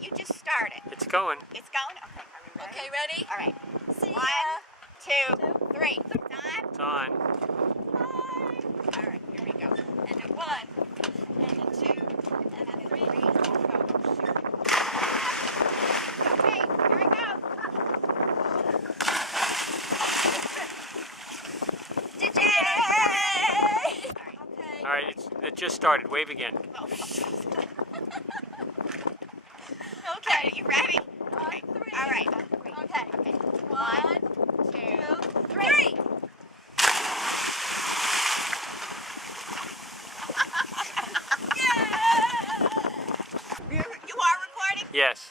right, you just started. It's going. It's going? Okay, are we ready? Okay, ready? All right. See 1, ya. 2, 3. Time? It's on. All right, here we go. And a 1, and a 2, and a 3. Okay, here I go. Did you get it? Okay. All right, it just started. Wave again. Oh, Okay. are you ready? On 3. All right. Okay. Okay. 1, 2, 3. You are recording? Yes.